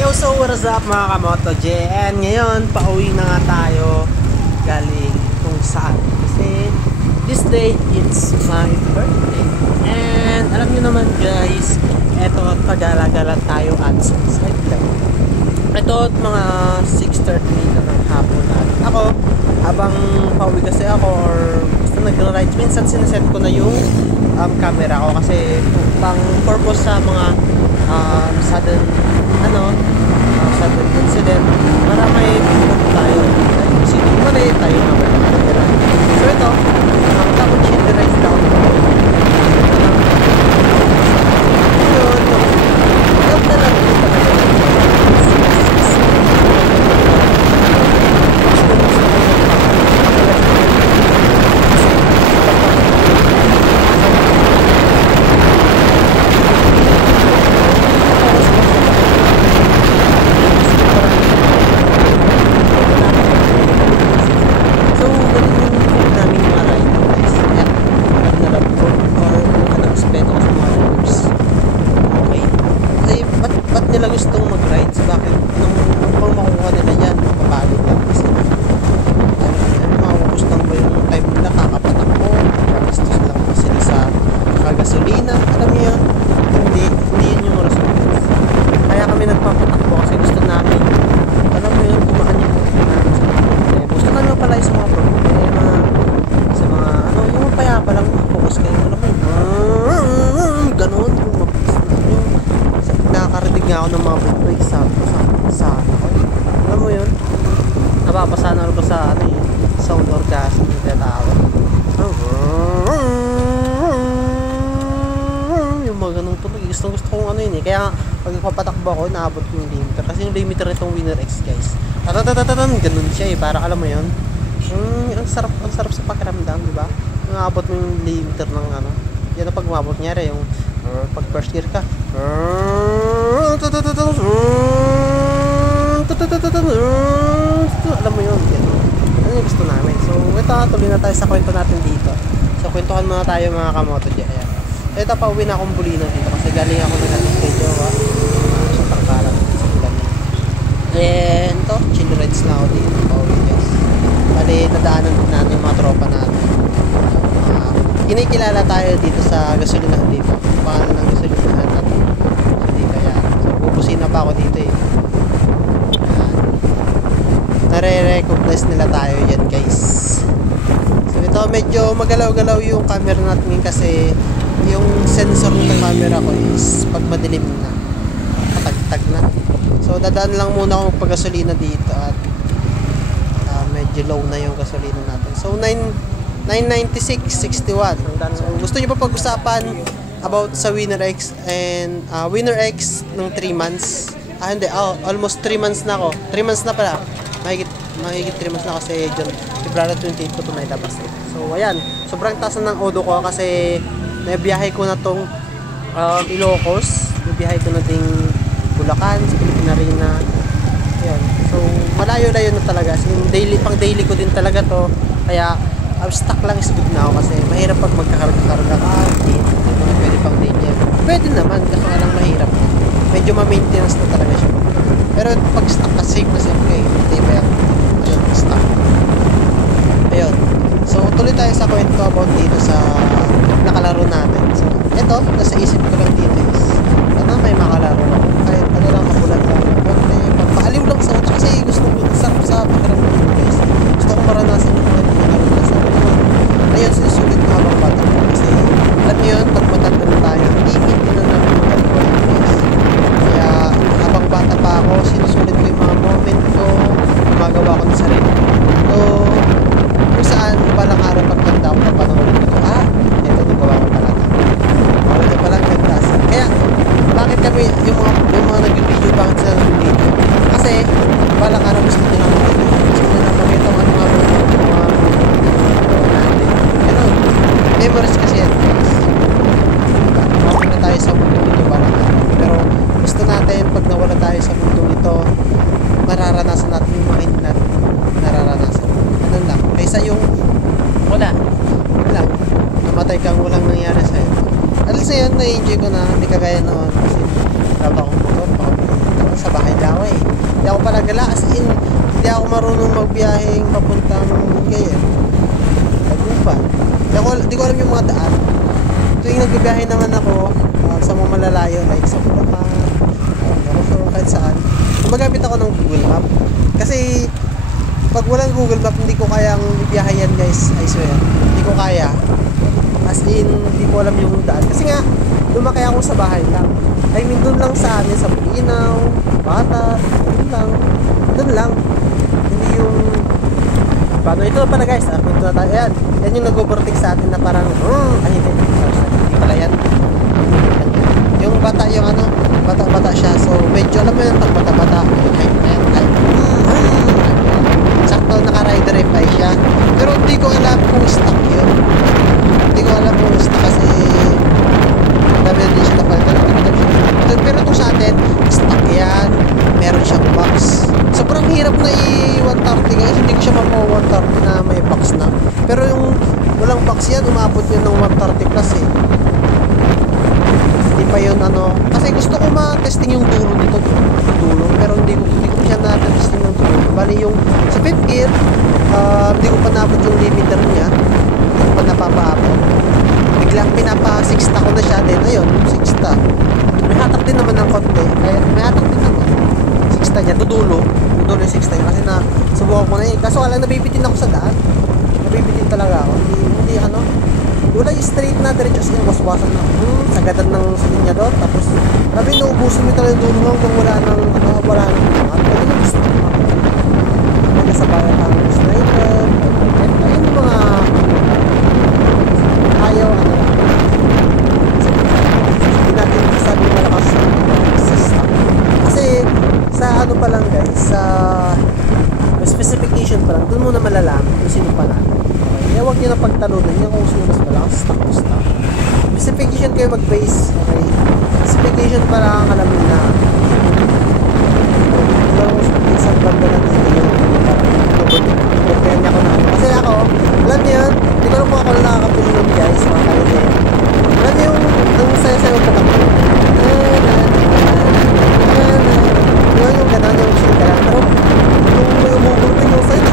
Yo, so what is up mga kamoto J? And ngayon, pauwi na nga tayo galing kung saan. Kasi this day, it's my birthday. And alam nyo naman guys, eto pagala-gala tayo at Sunside Club. Ito at mga 6:30 na ng hapon na. Ako, habang pauwi kasi ako or gusto nag-ride, minsan sineset ko na yung camera ko kasi pang purpose sa mga sudden incident para may pupok tayo kasi mali tayo na so ito tapos chillerize down yun yung na lang nila gustong mag-ride sa bakit nung pang makuha nila yan mapapagod lang kasi maubos lang ba yung time nila kakapatakbo gastos lang ba sila sa gasolina alam niyo yun hindi yun yung rason kaya kami nagpapatakbo kasi gusto namin alam mo yun gumaan yung namin sa problema gusto namin pala sa mga problema sa mga yung mapayapa lang focus kayo alam mo yun ganun nakakarinig nga ako ng mga break sa alam mo yun napapasana ko sa sound orgasm yung tinatawag yung mga ganung tunog gusto kong yun kaya pag papatakbo ako naabot ko yung limiter kasi yung limiter nitong Winner X guys ganun siya para alam mo yun ang sarap sa pakiramdam diba naabot mo yung limiter ng yan ang pag umabot nyari yung pag first gear ka alam mo yun yan. Ano yung gusto namin so ito tuloy na tayo sa kwento natin dito so kwentuhan muna tayo mga kamoto dyan ito pauwi na akong Bulino dito kasi galing ako nila ng video sa Tangkalan sa ulan and ito chill rides na ako dito pauwi guys bali nadaanan din natin yung mga tropa natin kinikilala tayo dito sa gasolinahan dito pangalan ng gasolinahan natin hindi kaya so bubusina pa ako dito nare-recognize nila tayo yan guys so ito medyo magalaw-galaw yung camera natin kasi yung sensor ng camera ko is pag madilim na patagtag na so dadaan lang muna ako magpagasolina dito at medyo low na yung gasolina natin so 996.61 so gusto nyo pa pag-usapan about sa Winner X and Winner X ng 3 months hindi, almost 3 months na ako 3 months na pala mahigit 3 months na kasi February 28 ko ito nailabas so ayan, sobrang taas na ng odo ko kasi nabiyahe ko na tong Ilocos nabiyahe ko na ding Bulacan sa Philippine Arena ayan, so malayo-layo na talaga so, pang daily ko din talaga to kaya stuck lang is good na ako kasi mahirap pag magkakarga-karga ka hindi pwede pang daily pwede naman kasi nga lang mahirap medyo ma-maintenance na talaga siya pero pag stuck ka safe na safe kayo hindi ba yung stuck ayun so tuloy tayo sa kwento about dito sa nakalaro natin so eto nasa isip ko lang dito is sana may makalaro ako kahit lang mabulan lang paaliw lang sa utro kasi gusto ko sarap sa pakiramdam guys gusto ko maranasan yung mga naranasan ayun sinusulit ko habang bata ko kasi alam nyo yun pag matanda na tayo limit na namin magagawa guys kaya habang bata pa ako sinusulit ko yung mga moment ko gumagawa ko ng sarili so kung saan palang araw pagtanda ko napanood ko ito nagawa ko pala ito palang gagdasan kaya bakit kami yung mga nag-video bakit sila nag-video kasi palang araw gusto nila makita ang mga ganun memories kasi yan okay na tayo sa mundo nito palang araw pero gusto natin pag nawala tayo sa mundo nito mararanasan natin yung mga hindi natin nararanasan ganun lang kaysa yung wala namatay kang walang nangyari sa'yo alas na yun na-enjoy ko na hindi kagaya noon kasi wala pa akong motor sa bahay lang ako pala gala, as in, hindi ako marunong magbiyaheng papuntang Cagayan. Tagupan. Di ko alam yung mga daan. Tuwing nagbibiyahe naman ako sa mga malalayo, like sa Bulacan, ako sa kahit saan, gumagamit ako ng Google Map. Kasi, pag walang Google Map, hindi ko kayang bibiyahe yan guys, I swear. Hindi ko kaya. As in, hindi ko alam yung daan. Kasi nga, lumaki ako sa bahay lang. I mean, dun lang sa amin, sa Bulinaw, Bata, dun lang. Hindi yung... Paano ito pala guys, punto na tayo. Yan yung nag-overtake sa atin na parang, ay hindi pala yan. Yung bata, yung ano, bata-bata siya. So, medyo alam mo yun, pag bata-bata, sakto naka-rider reply siya. Pero hindi ko alam kung stock yun. Hindi ko alam kung stock kasi dami din siya napalitan. Pero itong sa atin, stock yan. Meron siyang box. Sobrang hirap na i-130 guys. Hindi ko siya mapa-130 na may box na. Pero yung walang box yan, umabot yun ng 130 plus eh. Hindi pa yun ano. Kasi gusto ko ma-testing yung dulo nito. Dulo. Pero hindi ko siya na-testing ng dulo. Bali yung sa 5th gear, hindi ko pa nabot yung limiter niya. Hindi ko pa napapaabot. Biglang pinapa-sixta ko na siya din. Ayun, sixta. May hatak din naman ng konti. Kaya may hatak din naman. Sixta niya, dudulo yung sixta niya. Kasi na, subukan ko na yun. Kaso alam, nabibitin ako sa daan. Nabibitin talaga ako. Hindi ano. Wala yung straight na, diretso siya. Waswasan na. Sagadan ng linya doon. Tapos, sabi, naubusin mo talaga yung dulo hanggang wala nang, wala nang at ano yung gusto ko. Nagkasabayan ang sniper. Ayun yung mga ayaw, ano. Hindi natin sabi malakas sa stock. Kasi, sa ano pa lang guys, sa specification pa lang, doon mo na malalaman kung sino pa natin. Okay? Kaya huwag nyo na pagtalunan nyo kung sino mas malakas, stock to stock. Specification kayo mag-base, okay? Specification pa lang alam nyo na isang banda na dito yung parang niya ko na ano. Kasi ako, alam nyo yun, hindi ko lang po ako nakakapili nun guys, mga kalit. Alam nyo yung saya-saya ko katakbo. Yun yung gano'n yung chill ka lang. Pero kung may umubulting yung sa'yo,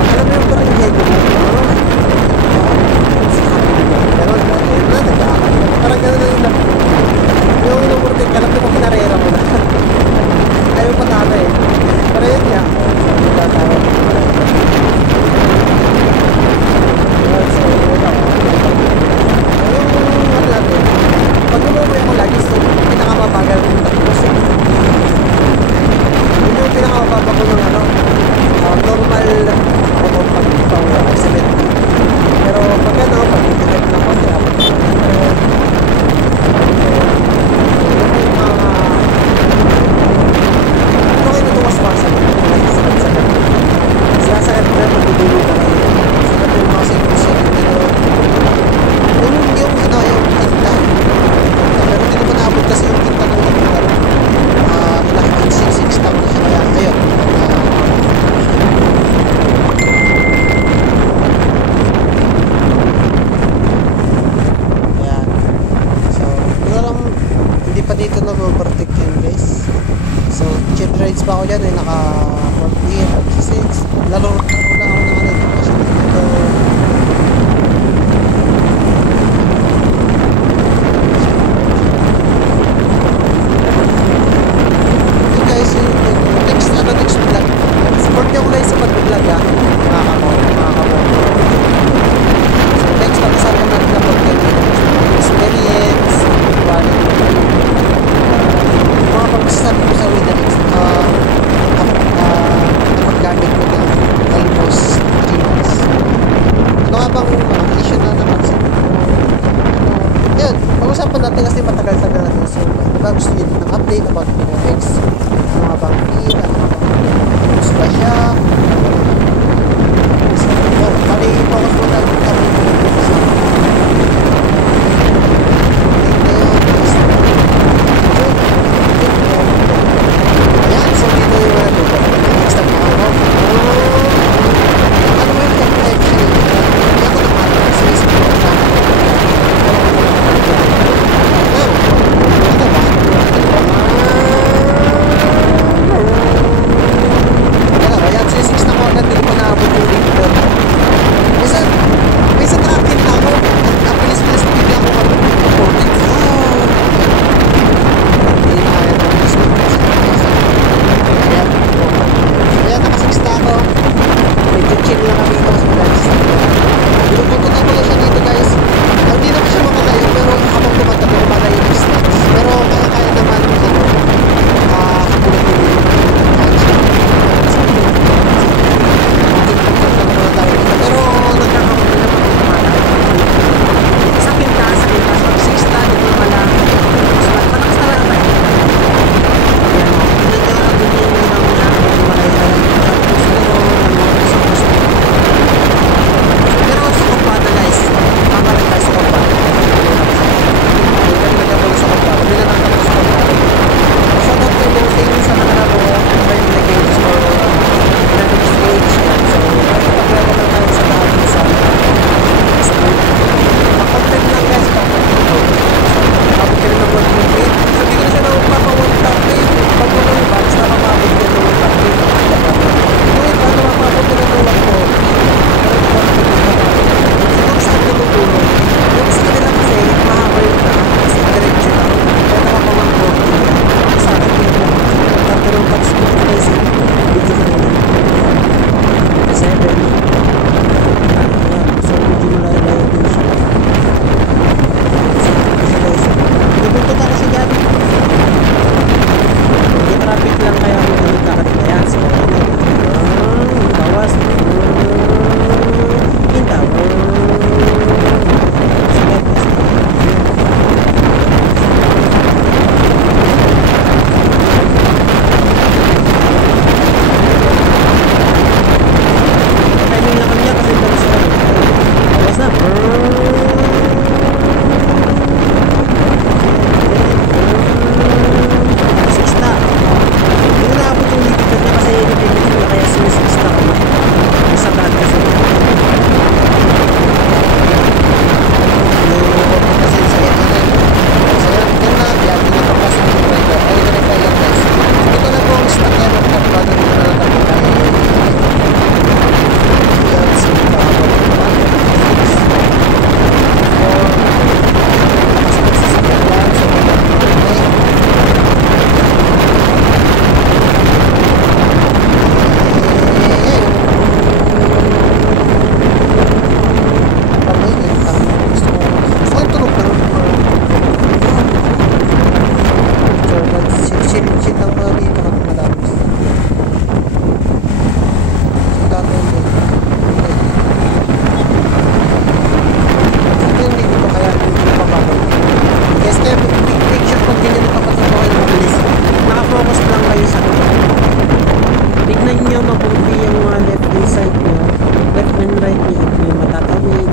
alam mo yung parang head mo. Gano'n na, ayun na, nag-aakal. Parang gano'n na yung umubulting ka lang, yung kinarera mo na. Ayaw pa tama eh. Pero yun nga. Tatawag ko na. So, yun ako. Yung ano natin, pag umuwi ako lagi, so pinakamabagal yung takbos eh. Yun yung pinakamababa ko ng ano, normal ako pag-power ay 70. Pero pag ano, pag-itigap na ako, dapat ko. Pero kayo natuwas-wasan. Sagat-sagat. Sagat na, magdudulo ka kayo. Sagat yung mga sitwasyon dito. Yung ano, yung tinta. Pero hindi ko pa naabot kasi yung tinta ng tinta. Ilaki 6 tao na siya. Kaya, ayun. Ayan. So, hindi pa dito nag-overtake yun guys. So, chill rides pa ako dyan. Naka 48, 56. Lalo lang ako ng ano. Kasi dito, next vlog. Support nyo ko guys sa pag-vlog ha. Mga kamot. So next pag-usapan natin na content experience, mga pag-usasabi ko sa Winner X, paggamit ko ng kayo sa kanya. Tignan nyo mabuti yung mga left and side nyo, left and right nyo, if may matatawid,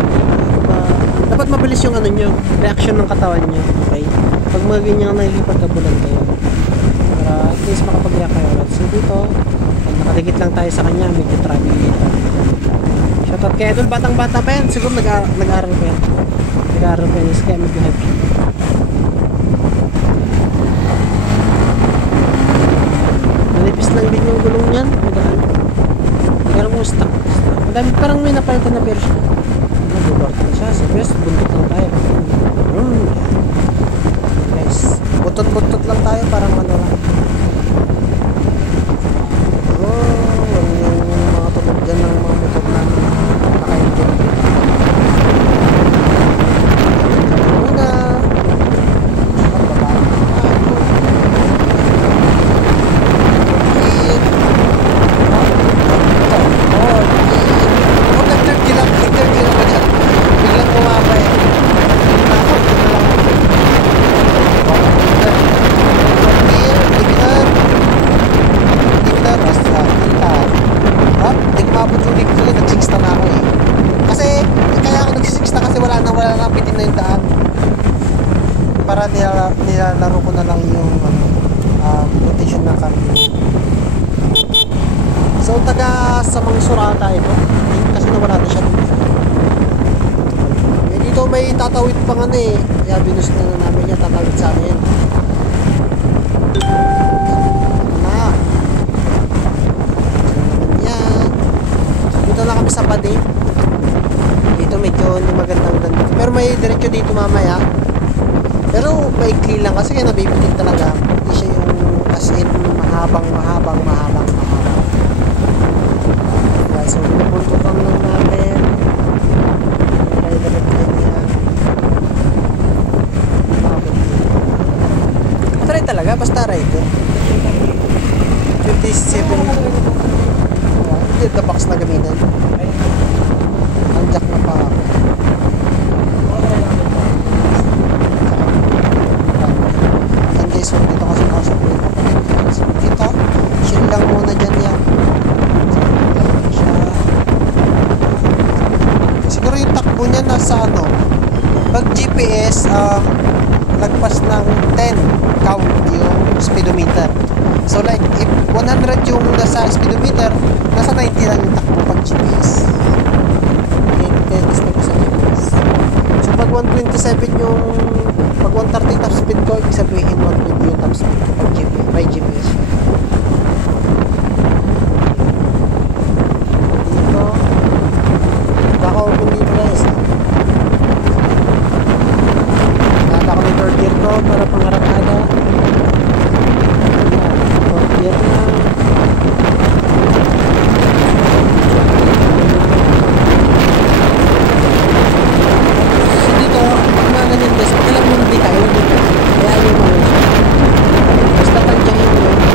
dapat mabilis yung ano nyo, reaction ng katawan nyo, okay? Pag mga ganyan nakikipagkabulan kayo, para at least makapag-react kayo. So dito, nakadikit lang tayo sa kanya, medyo traveling dito. Shoutout kaya doon, batang-bata pa yan, siguro nag-aaral pa yan. Nag-aaral pa yan, kaya medyo heavy. Manipis lang din yung gulong niyan, magaan. Pero mo stuck. Madami, parang may napalitan na version. Nag-board na siya, serious, buntot lang tayo. Guys, butot-butot lang tayo, parang ano lang. Yung mga tulog dyan ng mga motor namin naka-engine. Muna. Biglang bumaba eh. Nakakot ko na lang ako. Basta kita. Hindi ko mabot yung dito, nag-6 na ako eh. Kasi, kaya ako nag-6 na kasi wala na bitin na yung daan. Para nilalaro ko na lang yung rotation ng cardio. So, taga sa mga surata ito. Kasi nawala na siya dito. Eh, dito may tatawid pa nga na eh. Kaya binus na namin yan, tatawid sa amin. Dito na kami sa Padi. Dito medyo hindi magandang ganda. Pero may diretso dito mamaya. Pero maikli lang kasi kaya nabibitin talaga. Hindi siya yung as in mahabang. Okay, so binubuntukan lang natin. Kaya dapat yan. Try talaga, basta ride. 27 the box na gamitin. Ang jack na pa ako. And guys, so dito kasi nakasap ko yung kapatid. So dito, chill lang muna dyan yan. Siguro yung takbo niya nasa ano, pag GPS, lagpas ng 10 count yung speedometer. So like, if 100 yung nasa speedometer, nasa 90 lang yung takbo pag GPS. Test ko sa GPS. So pag 127 yung, pag 130 top speed ko, ibig sabihin 120 yung top speed ko pag GPS, by GPS. Dito, naka-open dito guys. Naka ko yung third gear ko para pangarap-ada. Basta tansyahin nyo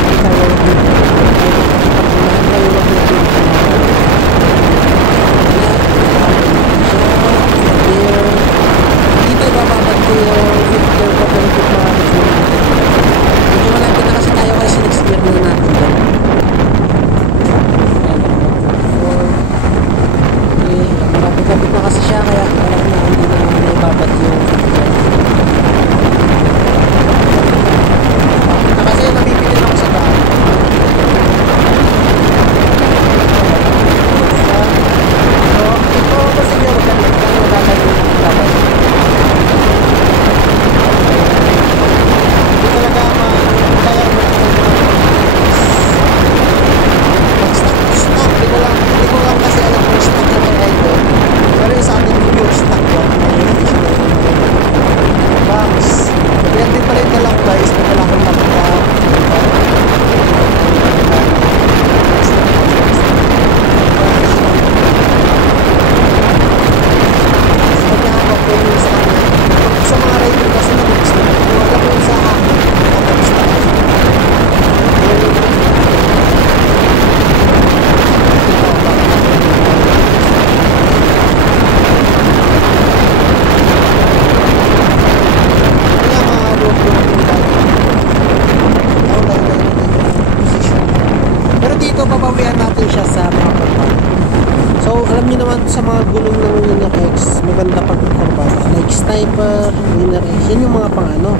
sa mga gulong ng Winner X, maganda pag kurbada. Like Sniper, Winner X, yan yung mga pang ano,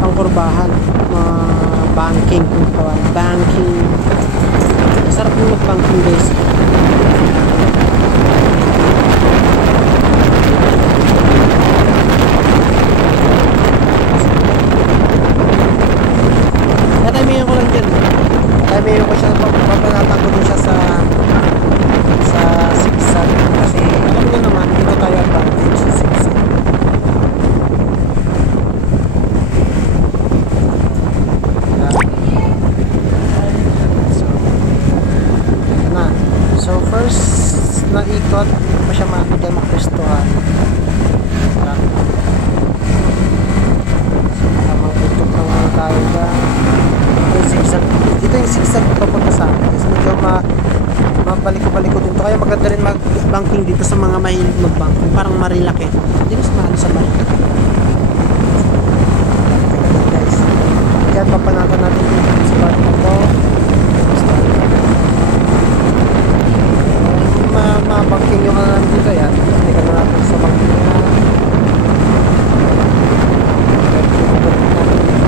pang kurbahan, mga banking, kung tawag, banking. Masarap yung mag-banking guys. Natamihan ko lang dyan. Natamihan ko siya, papanatan ko din siya sa zigzag. Kasi alam niyo naman, dito tayo advantage sa zigzag. So first na ikot, hindi pa siya makapwestuhan. So tamang ikot lang muna tayo dyan. Ito yung zigzag papunta sa akin. So medyo mabaliko-baliko din to. Kaya maganda rin mag-banking dito sa mga mahilig mag-banking. Parang marilaki. Hindi mas mahal sa marilaki. Guys, dyan papanatan natin dito sa bata na to. Mabangking yung kanan dito yan. Hindi ka na natin sa banking na.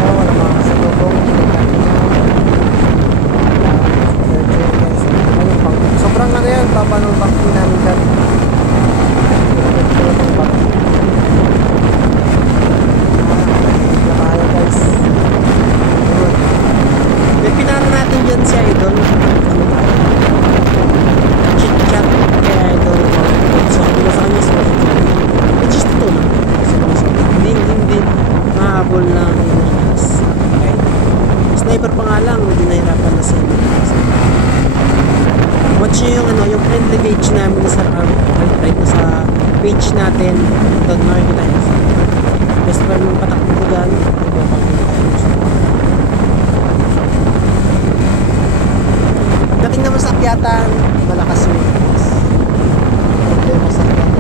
Wala mga kasalubong. Sobrang ano yan, baba ng banking namin dyan. Nakaya guys. May pinara natin dyan si Idol. Ano tayo? Chit-chat kay Idol. So, hindi na sa kanya so, which is ito lang. Hindi mahabol ng Sniper pa nga lang, hindi nahirapan na siya. Watch nyo yung, yung friendly page namin sa right na sa page natin. Doon makikita nyo. Best friend mong patakbo ko dyan. Dating naman sa akyatan, malakas yung problema sa akyatan.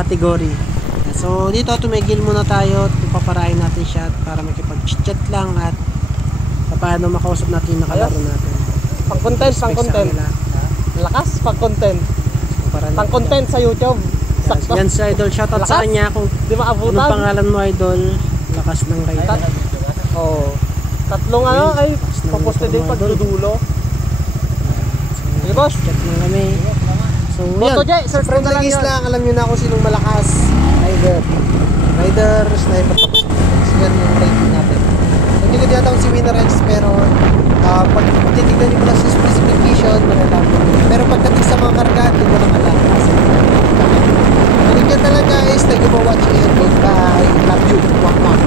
Category. So dito tumigil muna tayo, ipaparahin natin siya para makipag-chat lang at paano makausap natin yung nakalaro natin. Pang-content, pang-content. Lakas, pang-content. Pang-content sa YouTube. Sakto. Yan si Idol, shoutout sa kanya kung di maabutan. Anong pangalan mo Idol? Lakas ng rider. Oo. Tatlong ano ay paposte din pagdudulo. Sige boss, chat lang kami. So Moto yan, J, friendly guys lang, alam nyo na kung sinong malakas. Rider, sniper, tapos so yan yung rating natin. So hindi ko tinatawag si Winner X, pero pag titignan nyo lang sa specification, malalaman nyo. Pero pagdating sa mga karga, hindi mo lang alam. So yun lang guys, thank you for watching and goodbye. Love you. Wak wak.